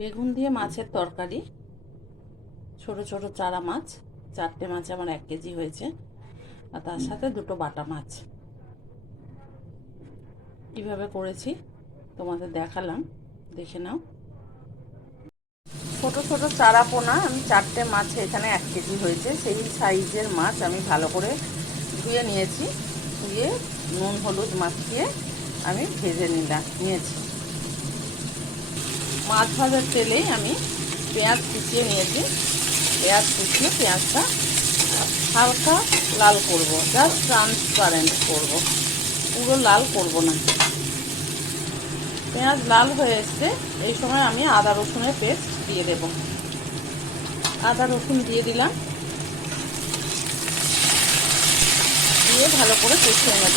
বেগুন দিয়ে মাছের তরকারি, ছোট ছোট চারা মাছ, চারটে মাছ আমার এক কেজি হয়েছে, আর তার সাথে দুটো বাটা মাছ। কীভাবে করেছি তোমাদের দেখালাম, দেখে নাও। ছোট ছোট চারা পোনা, আমি চারটে মাছ এখানে এক কেজি হয়েছে, সেই সাইজের মাছ আমি ভালো করে ধুয়ে নিয়েছি, ধুয়ে নুন হলুদ মাখিয়ে আমি ভেজে নিলাম, নিয়েছি। মাছ ভাজার তেলেই আমি পেঁয়াজ কুচিয়ে নিয়েছি। পেঁয়াজ কুচিয়ে পেঁয়াজটা হালকা লাল করব জাস্ট ট্রান্সপারেন্ট করব। পুরো লাল করব না। পেঁয়াজ লাল হয়ে এসছে, এই সময় আমি আদা রসুনের পেস্ট দিয়ে দেব। আদা রসুন দিয়ে দিলাম। দিয়ে ভালো করে কষিয়ে নেব।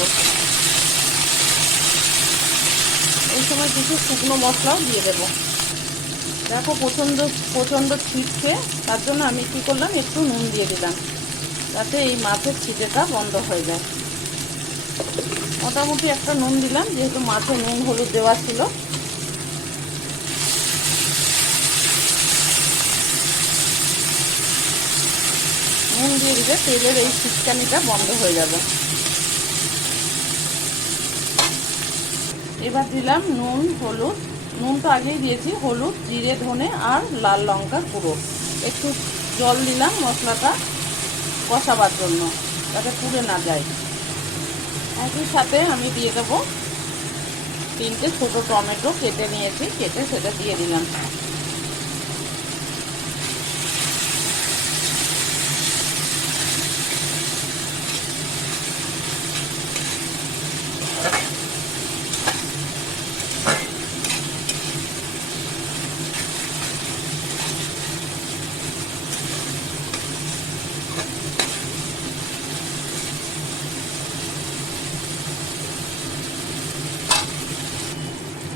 এই সময় কিছু শুকনো মশলাও দিয়ে দেব। দেখো প্রচণ্ড প্রচণ্ড ছিটছে তার জন্য আমি কী করলাম, একটু নুন দিয়ে দিলাম। যাতে এই মাছের ছিটেটা বন্ধ হয়ে যায়। মোটামুটি একটা নুন দিলাম, যেহেতু মাছে নুন হলুদ দেওয়া ছিল। নুন দিয়ে দিলে তেলের এই ছিটকানিটা বন্ধ হয়ে যাবে। এবার দিলাম নুন, হলুদ নুন তো আগেই দিয়েছি, হলুদ, জিরে, ধনে আর লাল লঙ্কার গুঁড়ো। একটু জল দিলাম মশলাটা কষাবার জন্য, যাতে পুড়ে না যায়। একই সাথে আমি দিয়ে দেবো তিনটে ছোটো টমেটো কেটে নিয়েছি, কেটে সেটা দিয়ে দিলাম।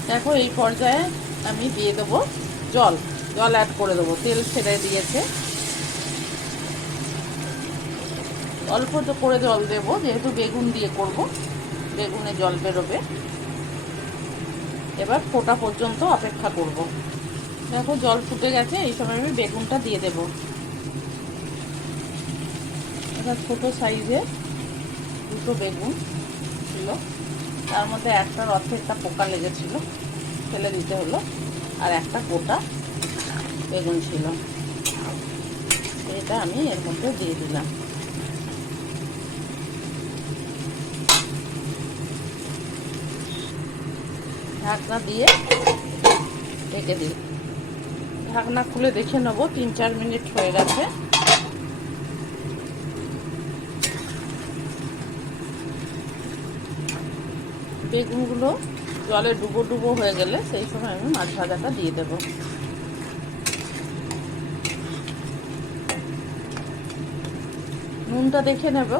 দেখো, এই পর্যায়ে আমি দিয়ে দেবো জল। জল অ্যাড করে দেবো। তেল ছেড়ে দিয়েছে। অল্প করে জল দেবো, যেহেতু বেগুন দিয়ে করব। বেগুনে জল বেরোবে। এবার ফোটা পর্যন্ত অপেক্ষা করব। দেখো, জল ফুটে গেছে, এই সময় আমি বেগুনটা দিয়ে দেব। এবার ছোটো সাইজে দুটো বেগুন ছিল। তার মধ্যে একটার অর্ধেকটা পোকা লেগেছিল, ফেলে দিতে হলো, আর একটা গোটা বেগুন ছিল। এটা আমি এর মধ্যে দিয়ে দিলাম। ঢাকনা দিয়ে ঢেকে দিই ঢাকনা খুলে দেখে নেব, তিন চার মিনিট হয়ে গেছে। বেগুনগুলো জলে ডুবো ডুবো হয়ে গেলে সেই সময় আমি মাছ ভাজাটা দিয়ে দেব। নুনটা দেখে নেব।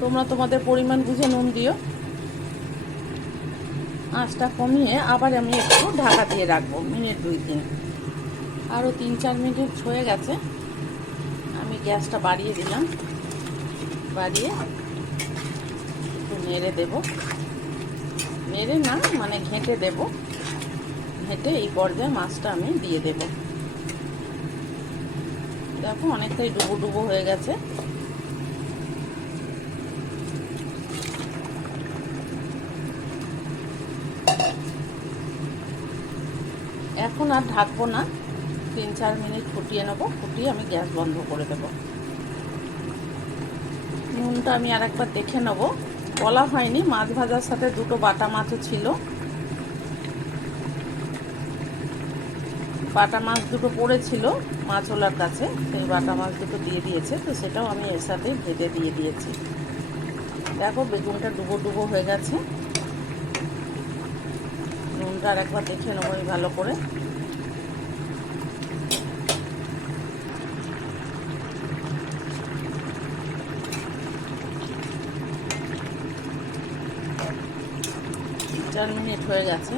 তোমরা তোমাদের পরিমাণ বুঝে নুন দিও। আঁচটা কমিয়ে আবার আমি একটু ঢাকা দিয়ে রাখব, মিনিট দুই তিন। আরও তিন চার মিনিট হয়ে গেছে। আমি গ্যাসটা বাড়িয়ে দিলাম। বাড়িয়ে একটু নেড়ে দেবো। নেড়ে না মানে ঘেঁটে দেব। ঘেঁটে এই পর্যায়ে মাছটা আমি দিয়ে দেব। দেখো অনেকটাই ডুবো ডুবো হয়ে গেছে। এখন আর ঢাকবো না। তিন চার মিনিট ফুটিয়ে নেব, ফুটিয়ে আমি গ্যাস বন্ধ করে দেব। নুনটা আমি আর একবার দেখে নেব। বলা হয়নি, মাছ ভাজার সাথে দুটো বাটা মাছও ছিল। বাটা মাছ দুটো পড়েছিল মাছওয়ালার কাছে, সেই বাটা মাছ দুটো দিয়ে দিয়েছে, তো সেটাও আমি এর সাথে ভেজে দিয়ে দিয়েছি। দেখো, বেগুনটা ডুবো ডুবো হয়ে গেছে। নুনটা আর একবার দেখে নেব ভালো করে। চার মিনিট হয়ে গেছে।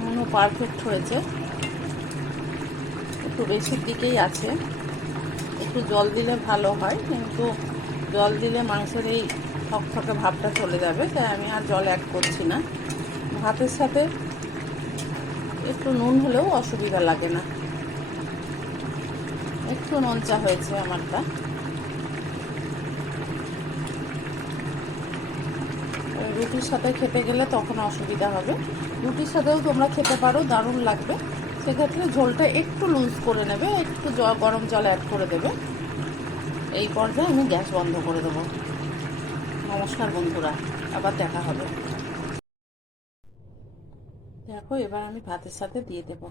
নুনও পারফেক্ট হয়েছে। একটু বেশির দিকেই আছে। একটু জল দিলে ভালো হয়, কিন্তু জল দিলে মাংসের এই থকথকে ভাবটা চলে যাবে, তাই আমি আর জল অ্যাড করছি না। ভাতের সাথে একটু নুন হলেও অসুবিধা লাগে না। একটু নঞ্চা হয়েছে আমারটা। রুটির সাথে খেতে গেলে তখন অসুবিধা হবে। রুটির সাথেও তোমরা খেতে পারো, দারুণ লাগবে। সেক্ষেত্রে ঝোলটা একটু লুজ করে নেবে, একটু গরম জল অ্যাড করে দেবে। এই পর্যায়ে আমি গ্যাস বন্ধ করে দেবো। নমস্কার বন্ধুরা, আবার দেখা হবে। দেখো, এবার আমি ভাতের সাথে দিয়ে দেবো।